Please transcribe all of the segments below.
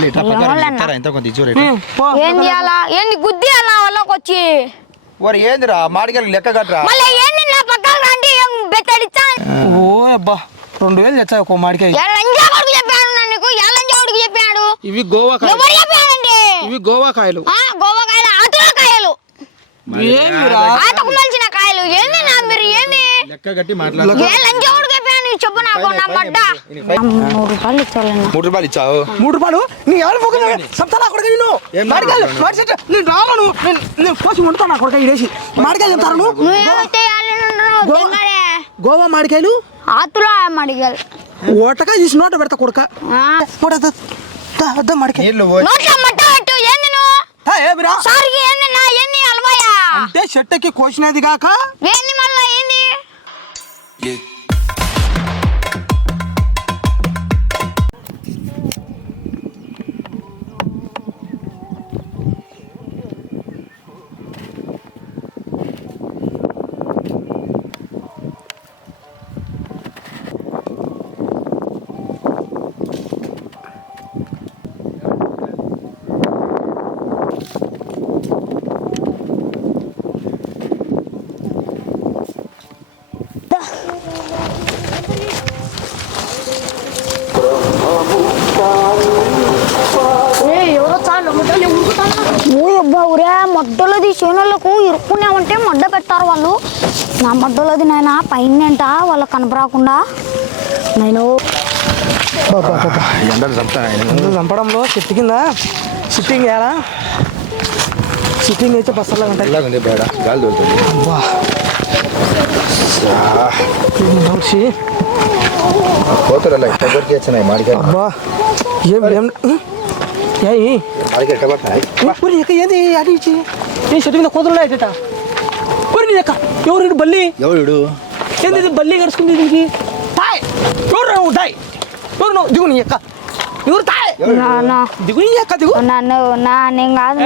ఇంత కొంత ఇచ్చురా ఉమ్, పో. ఏం చేయాలా ఏంది గుద్ది అన్న వాళ్ళకి వచ్చి? ఏందిరా? మాడికాయలు లెక్క కట్టరా? మళ్ళీ ఏంది నా పక్కకు రండి? ఏం బెత్తడిచ్చా? ఓ అబ్బా. రెండు వేలు తెచ్చా ఒక మామిడికాయ ఎల్లంజా కొడుకు చెప్పాడు నా నీకు? ఎల్లంజా కొడుకు చెప్పాడు? ఇవి గోవా కాయలు ఎవరు చెప్పాడండి ఇవి గోవా కాయలు ఆ గోవా కాయలు. ఆతుల కాయలు ఏందిరా ఆటకు మలిచిన కాయలు. ఏంది నా మీరు? ఏంది? లెక్క కట్టి మాట్లాడు ఏ లంజా కొడుకు చెప్పాడు నీకు చెప్పు నాకు నా పడ్డ మూడు రూపాయలు ఇచ్చాను మూడు రూపాయలు ఇచ్చావు? మూడు రూపాయలు? నీ ఎవరు పోకుండా చెప్తా నా కొడుకు నేను ఏం మాడికాయలు మాట్లాడుతున్నావు? మాడి చెట్టు నేను రాను నేను నేను కోసి వండుతా నా కొడుక ఇడేసి మాడికాయలు చెప్తారు నువ్వు? నువ్వేమైతే గో- గోవా మాడికాయలు? ఆతుల మడిగలు ఓటగా తీసి నోట పెడతా కొడుక. వద్దా మాడికాయ. అంటే చెట్టుకి కోసినది కాక ఏంది మళ్ళా ఏంది? ఊరే మడ్డలది చేనులకు ఇరుక్కున్నామంటే మడ్డ పెడతారు వాళ్ళు. నా మడ్డలది నాయన పైన వాళ్ళకి కనపరాకుండా. నేను ఎండలు చంపడంలో చెట్టు కింద సిట్టింగ్ వేయాలా సిట్టింగ్ అయితే బస్సల్లో ఉంటాయి. బేడ గాలి మనిషి? కోతులు అలా కొబ్బరికి వచ్చినాయి మాడికాయలు. అబ్బా ఏం ఏం ఏంది? అడి ఇచ్చి ఏ చెట్టు మీద ఉన్నాయట ఊరి నీ ఎక్క ఎవరు బల్లి? ఎవడు ఏంది బల్లి కరుచుకుంది దీనికి? తాయ్. ఎవరు నువ్వు? తాయ్. ఎవరు నువ్వు? దిగు నీ ఎక్క ఎవరు తాయ్? దిగు నీ ఎక్క దిగు. నన్ను నా నేను కాదు.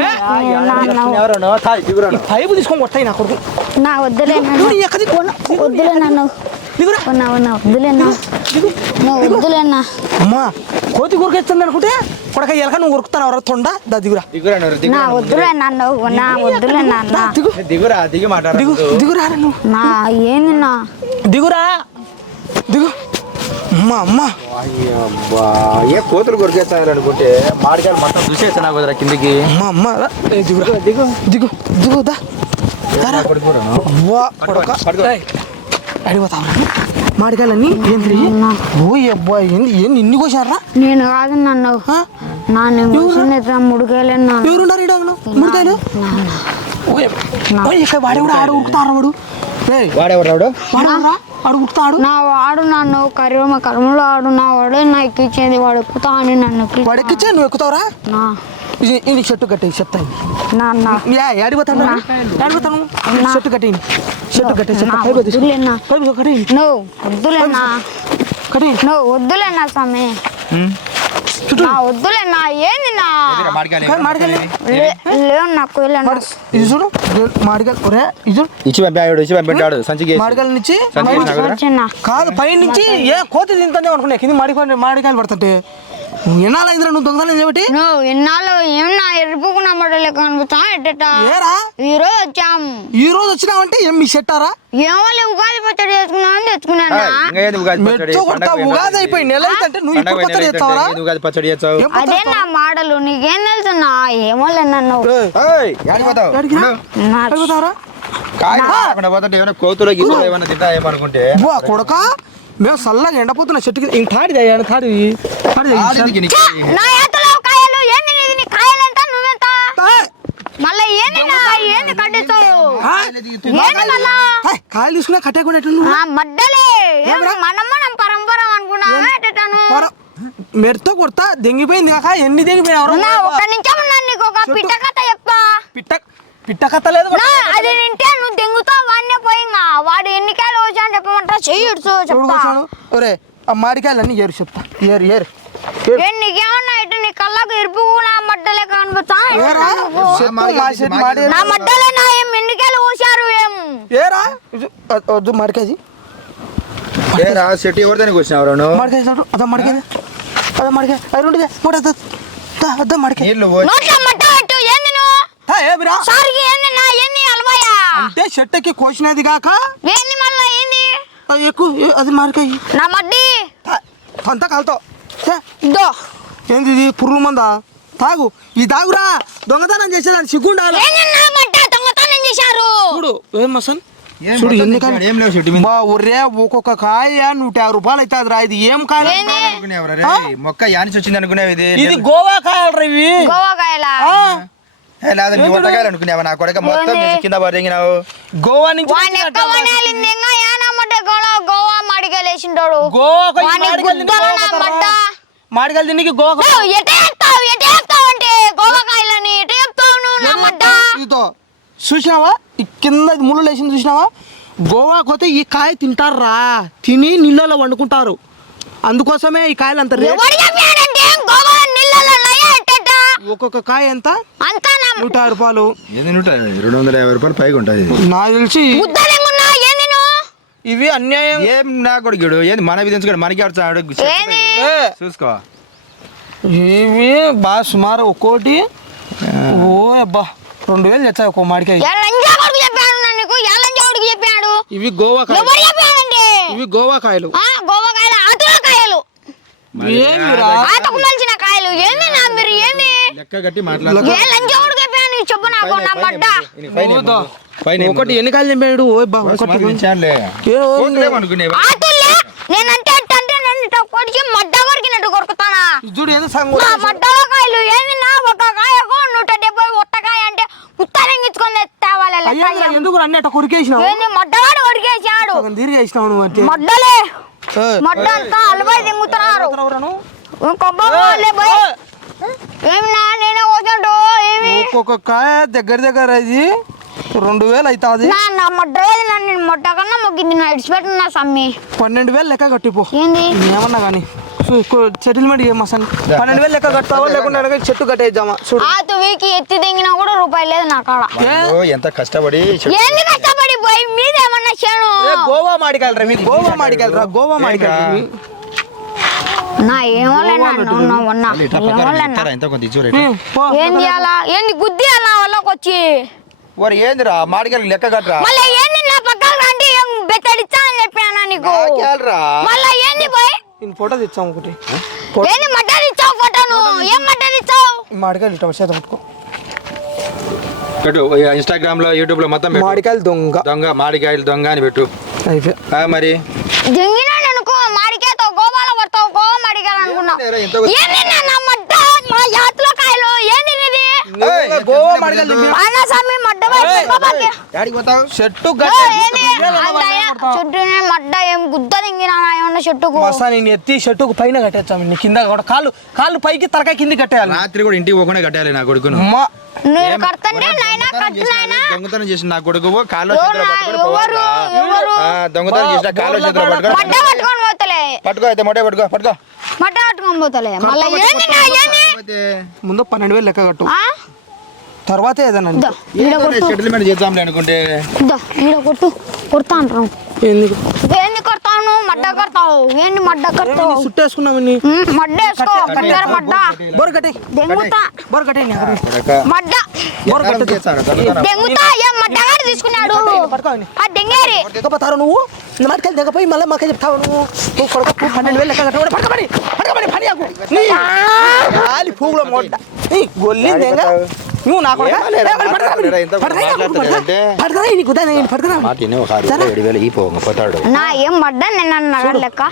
పైపు తీసుకొని కొట్టాయి నా కొడుకు. నా వద్దులే నీ ఎక్క దిగు. వద్దులే నన్ను. దిగురా. ఉన్నా ఉన్నా వద్దులే నా దిగు. నువ్వు వద్దులే నా అమ్మా. కోతి కొరికేస్తుంది అనుకుంటే కొడక ఎలక నువ్వు కొరుకుతాను ఎవరో తొండ? దా దిగురా. నా వద్దులే నన్ను నా వద్దులే నాన్న. దిగు. దిగురా దిగి మాట్లాడు దిగు దిగురా నువ్వు. నా ఏంది నా? దిగురా. దిగు. అమ్మా అమ్మా. ఏ కోతులు కొరికేస్తారు అనుకుంటే మాడికాయలు మొత్తం చూసేస్తున్నా కుదరా కిందికి? అమ్మా అమ్మా దిగురా. దిగు దిగు. కొడక. అడిగిపోతావా? మాడికాయలన్నీ ఏంది ఓ అబ్బా ఏంది ఏంది ఇన్ని కోసారా నేను కాదు నన్ను. నా నేను ముడికేలే నా ఎవరున్నారు ఈడ ముడికాయలు? ఓయ్, ఓయ్, ఇక్కడ వాడే కూడా ఆడ నా? వాడు నన్ను కరిమ కర్మలో ఆడు. నా వాడే నా వాడు ఎక్కుతా అని నన్ను వాడు ఎక్కిచ్చే నువ్వు ఎక్కుతావురా? నా. ఇది ఇది చెట్టు కట్టి చెప్తాను. నా నా. యా అడిగిపోతాను అడిగిపోతాను చెట్టు కట్టి. చెట్టు నా పైపు తీసుకో. వద్దులేనా? పైపు కట్టి నువ్వు వద్దులేనా? కట్టి నువ్వు వద్దులేనా స్వామి? నా వద్దులేనా? ఏంది నా? కానీ మాడికాయలు లే- లేవు నాకు వెళ్ళాను. మాడి- ఇది చూడు ఇది మాడికాయలు ఒరే ఇది చూడు. ఇచ్చి పంపాడు ఇచ్చి పంపించాడు సంచికి మాడికాయల నుంచి సంచి పైన- నాకు రా. వచ్చిన కాదు పై నుంచి ఏ కోతి అనుకున్నా. కింద మాడికాయలు మాడికాయలు పడుతుంటే. ఎన్నాళ్ళైందిరా నువ్వు దొంగతనం చేయబట్టి నువ్వు ఎన్నాళ్ళు ఏమన్నా ఎరుపుకు నమ్మడం లెక్క అనిపిస్తా ఎట్టట? ఏరా? ఈ రోజు వచ్చాం. ఈ రోజు వచ్చినావంటే ఏం మీ సెట్టారా ఏమో లే, ఉగాది పచ్చడి తెచ్చుకున్నాను తెచ్చుకున్నాను ఇంకా ఏంది ఉగాది పచ్చడి? మెట్టు కొడతా పండగ ఉగాది అయిపోయి నెల అంటే నువ్వు పండగ ఇప్పుడు కొత్తగా పోయిన చేస్తావరా ఏంది ఉగాది పచ్చడి చేస్తావు? ఏం అదే నా మాటలు నీకేం తెలుసున్నా ఏమో నన్ను. కోతులు గిన్నెలు ఏమైనా తింటా ఏమనుకుంటే కొడక? మేము చల్లగా ఎండపోతున్న చెట్టుకి ఇంక తాడిది అయ్యా తాడి తాడిది ఆడిందికి నీకు. నా ఏతలో కాయలు ఏంది నీది? నీ కాయలంట నువ్వెంత? మళ్ళీ ఏంది నా? ఏంది కట్టిస్తావు? ఏంది మళ్ళా కాయలు తీసుకున్నా కట్టేకుండా ఎట్లా నువ్వు? ఆ మడ్డలే. ఏం మనం మనం పరంపరం అనుకున్నావా? ఎట్టను పొర- మెడతో కొడతా దెంగిపోయింది కాక ఎన్ని నా ఉన్నాను నీకు ఒక పిట్ట కథ చెప్తా. పిట్ట పిట్ట కథ లేదు అది నింటే నువ్వు దెంగుతావు వాడినే పోయింగా వాడు ఎన్నికాయలు వచ్చా అని చెప్పమంటా చెయ్యడు ఎవడు చెప్తా. ఒరే ఆ మాడికాయలన్నీ ఏరు చెప్తా. ఏరు ఏరు. నీకేమన్నా ఇటు నీ కళ్ళకు ఇరుపు నా మడ్డలే నా నా ఏం ఎన్నికాయలు ఊసారు ఏం? ఏరా? వద్దు మాడికాయ ఏరా చెట్టు ఎవరిదానికి వచ్చినావు నువ్వు? మాడికాయ అదా మాడికాయ అదా మాడికాయ రెండు మూడు మాడికాయ. నీళ్ళు పోసి నోట్లో మట్ట పెట్టు ఏంది నువ్వు తా, ఏమిరా సారికి ఏంది నా ఏంది అలవాయా? అంటే చెట్టుకి కోసినది కాక? ఏంది మళ్ళా ఏంది? ఆ, ఎక్కువ ఏ- అది మాడికాయ నా మడ్డి. అంతా కాలుతో. ఏంది ఇది? పురుగు మందా? తాగు. ఈ తాగురా. దొంగతనం చేసేదాన్ని సిగ్గుండాలి. దొంగతనం చేశారు. చూడు ఏం మసన్? చూడు ఎన్ని కాయలు బా ఒర్రే ఒక్కొక్క కాయ నూట యాభై రూపాయలు అవుతుంది రా ఇది ఏం కాయ? మొక్క యానిచి వచ్చింది అనుకునేవి ఇది? ఇది గోవా కాయలు రా ఇవి. గోవాకాయలా? ఆ, ఏ, లేదా నీ వంటకాయలు అనుకునేవా నా కొడక మొత్తం ఏంది? తీసి కింద పడేగినావు గోవా నుంచి గోవా గోవా గోవా తినికి గోవా ఇదో చూసినావా? ఈ కింద ముళ్ళు లేచింది చూసినావా? గోవాకి పోతే ఈ కాయ తింటారా? తిని నీళ్ళలో వండుకుంటారు. అందుకోసమే ఈ కాయలు అంత రేట్ ఎవడు చెప్పాడంటే గోవా నీళ్ళలో లయ ఎట్టేట ఒక్కొక్క కాయ ఎంత? నూట రూపాయలు. రెండు వందల యాభై రూపాయలు పైగా ఉంటుంది నాకు తెలిసి ఇవి అన్యాయం. ఏం నా కొడుకుడు? ఏంది మన విధించుకోడు మనకి చూసుకో. ఇవి బాగా సుమారు ఒక్కోటి. ఓ అబ్బా రెండు వేలు తెచ్చా ఒక మామిడికాయ ఎల్లంజా కొడుకు చెప్పాడు నా నీకు? ఎల్లంజా కొడుకు చెప్పాడు? ఇవి గోవా కాయలు. ఇవి గోవా కాయలు. ఆతుల కాయలు. కాయలు. ఏంది నా మీరు? ఏంది? చెప్పు నాకు నా. ఒకటి ఎన్ని కాయలు తెంపాడు ఓ నేనంటే అంటే నన్ను కొడిచి మడ్డ కొరికినట్టు కొరుకుతానా? ఇది చూడు ఏందో సంగు నా మడ్డలో కాయలు ఏంది నా ఒక కాయకు నూట డెబ్బై ఒట్టకాయ అంటే కుత్తరింగించుకొని తేవాలి లెక్క అయ్యా ఏం. ఎందుకు అన్నీ అట్ట కొరికేసినావు? ఏంది మడ్డవాడు కొరికేసాడు నువ్వు అంటే. మడ్డలే. మడ్డ అంతా నువ్వు? కొబ్బరి ఒక్కొక్క కాయ దగ్గర దగ్గర ఇది రెండు వేలు అవుతుంది నా నా మడ్డలేదు నన్ను మొట్ట కన్నా మొగ్గింది నా ఇడిచిపెట్టిన నా సమ్మి పన్నెండు వేలు లెక్క కట్టిపో. ఏంది? ఏమన్నా కానీ. సెటిల్మెంట్ ఏమసన్ పన్నెండు వేలు లెక్క కట్టావా లేకుండా చెట్టు కట్టేద్దామా? చూడు. ఆ తువికి ఎత్తి దింగినా కూడా రూపాయి లేదు నా కాడ. ఎంత కష్టపడి ఏంది కష్టపడి పోయి? మీద ఏమన్నా చేను? ఏ, గోవా మాడికాయలు రా మీరు గోవా మాడికాయలు రా గోవా మాడికాయలు ఇవి. నా ఏమోలేనా ఉన్నా ఇట్లా పక్కన ఏమోలేనా ఇస్తారా? ఎంత కొంత ఇచ్చు ఏ, పో. ఏంది అలా? ఏంది గుద్ది అలా వాళ్ళకి వచ్చి? వారు ఏందిరా మాడికాయలు లెక్క కట్టరా? మళ్ళీ ఏంది నా పక్కన రండి ఏం బెత్తడిచ్చా అని చెప్పానా నీకు? నాకేల్రా? మళ్ళీ ఏంది పోయి నేను ఫోటో తెచ్చాం ఒకటి. ఏంది మడ్డలు ఇచ్చావు ఫోటోను? ఏం మడ్డలు ఇచ్చావు? మాడికాయలు ఇష్టం చేత పట్టుకో. పెట్టు ఇన్స్టాగ్రామ్లో యూట్యూబ్లో మొత్తం పెట్టు. మాడికాయలు దొంగ. దొంగ మాడికాయలు దొంగ అని పెట్టు. అయిపోయి ఆ, మరి? దింగినాను మడ్డ మా కాయలు మడ్డ చెట్టు చుట్టూనే మడ్డ ఏం గుద్ద ఏమన్నా చెట్టుకు? నేను ఎత్తి చెట్టుకు పైన కట్టేస్తాం నీ కింద కూడా కాళ్ళు కాళ్ళు పైకి తలకాయ కింద కట్టేయాలి. రాత్రి కూడా ఇంటికి పోకుండా కట్టాలి నా కొడుకును. కడతంటే నాయన? దొంగతనం కట్టు చేసిన నాయన దొంగతనం చేసిన నా కొడుకు? కాళ్ళు ఎవరు ఎవరు? దొంగతనం చేసిన కాళ్ళు చేతులు పట్టుకొని పట్టుకో అయితే మొట్టే పట్టుకో పట్టుకో. మడ్డ పట్టుకొని పోతలే. మళ్ళీ ఏంది నా ఏంది ముందు పన్నెండు వేలు లెక్క కట్టు. ఆ? తర్వాత కొట్టు. సెటిల్మెంట్ చేద్దాంలే అనుకుంటే. దో, ఈడ కొట్టు. కొడతా అంటారు ఎందుకు ఏంది కొడతావు మడ్డ కొడతావు. ఏంది మడ్డ కొడతావు? సుట్టేసుకున్నావు నీ ఉమ్, మడ్డ వేసుకో. బంగారు మడ్డ. బోరు కట్టి. దెంగుతా. బోరు కట్టి మడ్డ. తీసుకున్నాడు పట్టుకోండి ఆ దెంగేరి దిగపోతారు నువ్వు మాడికాయలు దిగపోయి మళ్ళీ మాకే చెప్తావు నువ్వు నువ్వు కొడుకు పన్నెండు వేలు లెక్క కట్టు పట్టుకోమని పట్టుకోమని పని ఆకు గొల్లింది నువ్వు నా కొడుకా? నా ఏం మడ్డ నేను అన్నాడు లెక్క?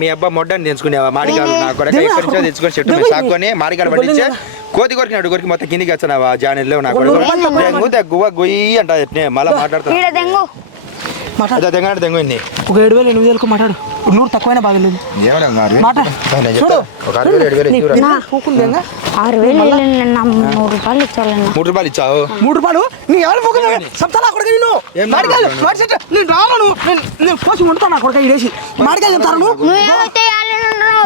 మీ అబ్బా మొడ్డని తెచ్చుకునేవా? మాడికాయలు నా కొడక దేవుడా, ఎక్కడి నుంచో తెచ్చుకొని చెట్టు మీద దేవుడా, సాక్కొని మాడికాయలు పండించే కోతి కొరికినాడు కొరికి మొత్తం కిందికి వచ్చానావా జానెల్లో నా కొడుకు? దెంగు దెగ్గువ గొయ్యి అంట మళ్ళా మాట్లాడతా. ఈడ దెంగు మాట్లాడు. దెంగ దెంగు ఒక ఏడు వేలు ఎనిమిది వేలకు మాట్లాడు. నూరు తక్కువైనా బాగలేదు ఆరు వేలు. నా పూకుంది ఏంగా ఆరు వేలు వెళ్ళిన నా నూరు రూపాయలు ఇచ్చాను మూడు రూపాయలు ఇచ్చావు? మూడు రూపాయలు? నీ ఎవరు నేను ఏం మాడికాయలు మాట్లాడుతున్నావు? మాడి చెట్టు. నేను రాను నేను నేను కోసి వండుతా నా కొడుక ఇడేసి మాడికాయలు చెప్తారు నువ్వు? నువ్వేమైతే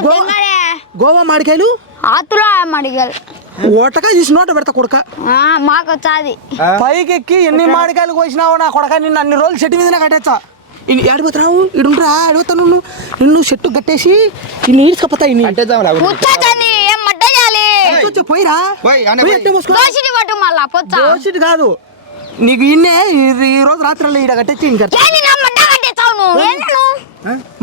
గో- దెంగడే గోవా మాడికాయలు ఆతులా మడిగలు ఓటగా తీసి నోట పెడతా కొడుక. మాకు వచ్చాది పైకి ఎక్కి ఎన్ని మాడికాయలు కోసినావు నా కొడక నిన్ను అన్ని రోజులు చెట్టు మీద కట్టేచ్చా ఆడిపోతున్నావు ఇడుండ్రా ఆడిపోతాను నువ్వు నిన్ను? చెట్టు కట్టేసి ఇన్ని ఈడ్చుకపోతా ఇన్ని పోయిరా. పోయ్, కాదు. నీకు ఇన్నే ఈ రోజు రాత్రి ఈడ కట్టేసి ఇంక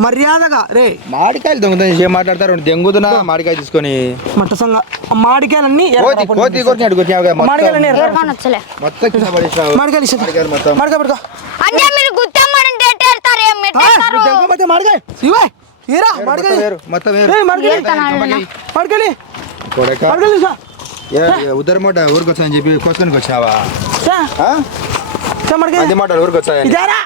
మర్యాదగా రే. మామిడికాయలు దొంగతనం ఏం మాట్లాడతారు? దెంగుతున్నా మామిడికాయ తీసుకొని. మట్ట సంగ మాడికాయలన్నీ కోతి కోతి కొరికినాడు కొరికినావు కదా, మొత్తం. మాడికాయలన్నీ ఎవరికైనా వచ్చలే మొత్తం కింద పడేసినావు. మాడికాయలు ఇష్టం మామిడికాయలు మొత్తం. మాడికాయ పడుకో అంటే మీరు గుత్తమ్మని ఎట్టేస్తారు ఏం ఎట్టేస్తారు మాడికాయ. ఇవే ఈరా మొత్తం మాడికాయ. వేరు మొత్తం వేరు ఏయ్, మాడికాయ. ఏరుతానా మాడికాయలు కొడక. మాడికాయలు ఇసా. ఏ, ఏ, ఉద్దర మూట ఊరికి వచ్చాయని చెప్పి కోసుకొని మాడికాయ. మాట ఊరికి వచ్చాయని ఇదేరా.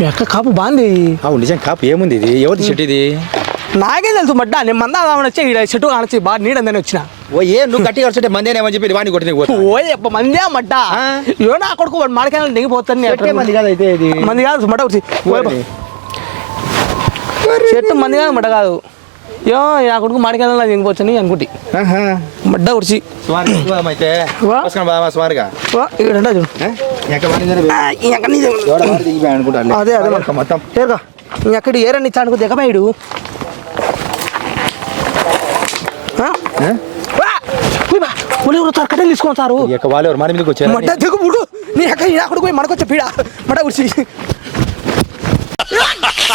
ఏ, అక్క కాపు బాగుంది. అవును నిజం కాపు ఏముంది ఇది? ఎవరి చెట్టు ఇది? నాకే తెలుసు మడ్డ నేను మంద వచ్చి ఈడ చెట్టు కానొచ్చి బాగా నీడందని వచ్చిన. ఓ ఏ నువ్వు గట్టిగా వచ్చే మందేనేమని చెప్పి వాడిని కొట్టి. ఓయ్ అబ్బ మందే మడ్డ. ఏమో నా కొడుకు వాడు మాడికాయలు దిగిపోతాను మంది కాదు అయితే ఇది. మంది కాదు మడ్డ వచ్చి. చెట్టు మంది కాదు మడ్డ కాదు. ఏమో నా కొడుకు మాడికాయలు దిగిపోవచ్చని అనుకుంటి. మడ్డ సుమారుగా ఇక్కడ చూడు? ఎక్కడ అదే అదే మొత్తం. అక్కడ ఏరని సారు ఈ యొక్క వాళ్ళు ఎవరు? మన మీదకి వచ్చారు? మడ్డ దిగుబుడు నీ అక్క ఈ అక్కడ పోయి మనకొచ్చే పీడ. మడ్డ కుడిచి